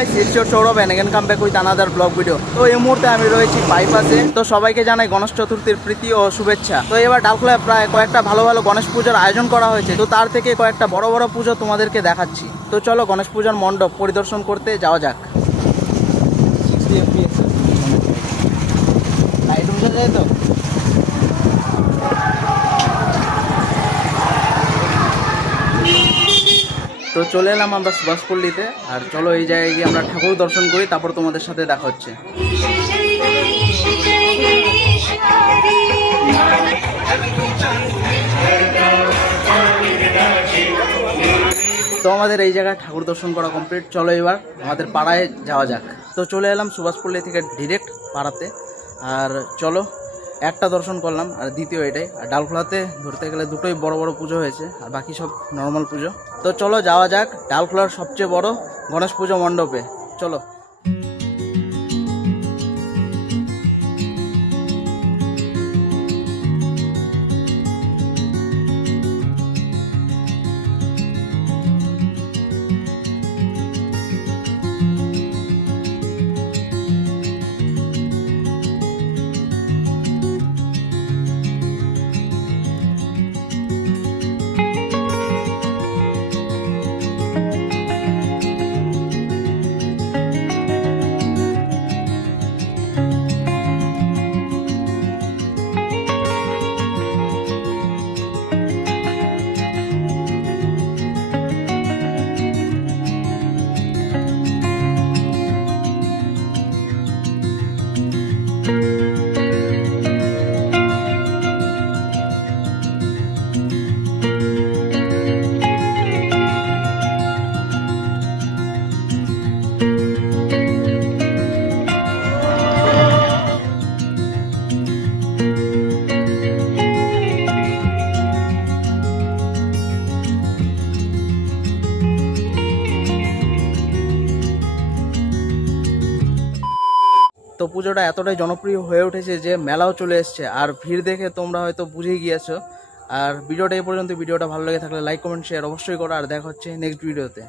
Guys it's your Sourav and again come back with another vlog video তো এই মুহূর্তে আমি রয়েছি বাইপাসে তো সবাইকে জানাই গণেশ চতুর্থীর প্রীতি ও শুভেচ্ছা। তো এবার ডালখোলায় প্রায় কয়েকটা ভালো ভালো গণেশ পুজোর আয়োজন করা হয়েছে। তো তার থেকে কয়েকটা বড় বড় পুজো তোমাদেরকে দেখাচ্ছি। তো চলো গণেশ পুজোর মণ্ডপ পরিদর্শন করতে যাওয়া যাক। লাইট বোঝা যায় তো? তো চলে এলাম আমরা সুভাষপল্লিতে। আর চলো এই জায়গায় গিয়ে আমরা ঠাকুর দর্শন করি, তারপর তোমাদের সাথে দেখা হচ্ছে। তো আমাদের এই জায়গায় ঠাকুর দর্শন করা কমপ্লিট চলো এবার আমাদের পাড়ায় যাওয়া যাক। তো চলে এলাম সুভাষপল্লি থেকে ডিরেক্ট পাড়াতে। আর চলো একটা দর্শন করলাম, আর দ্বিতীয় এটাই। আর ডালখোলাতে ধরতে গেলে দুটোই বড় বড় পুজো হয়েছে, আর বাকি সব নর্মাল পুজো। তো চলো যাওয়া যাক, ডালখোলার সবচেয়ে বড় গণেশ পুজো মণ্ডপে। চলো। তো পুজোটা এতটাই জনপ্রিয় হয়ে উঠেছে যে মেলাও চলে এসছে। আর ভিড় দেখে তোমরা হয়তো বুঝেই গিয়েছো। আর ভিডিওটা এই পর্যন্ত ভিডিওটা ভালো লেগে থাকলে লাইক কমেন্ট শেয়ার অবশ্যই করো। আর দেখা হচ্ছে নেক্সট ভিডিওতে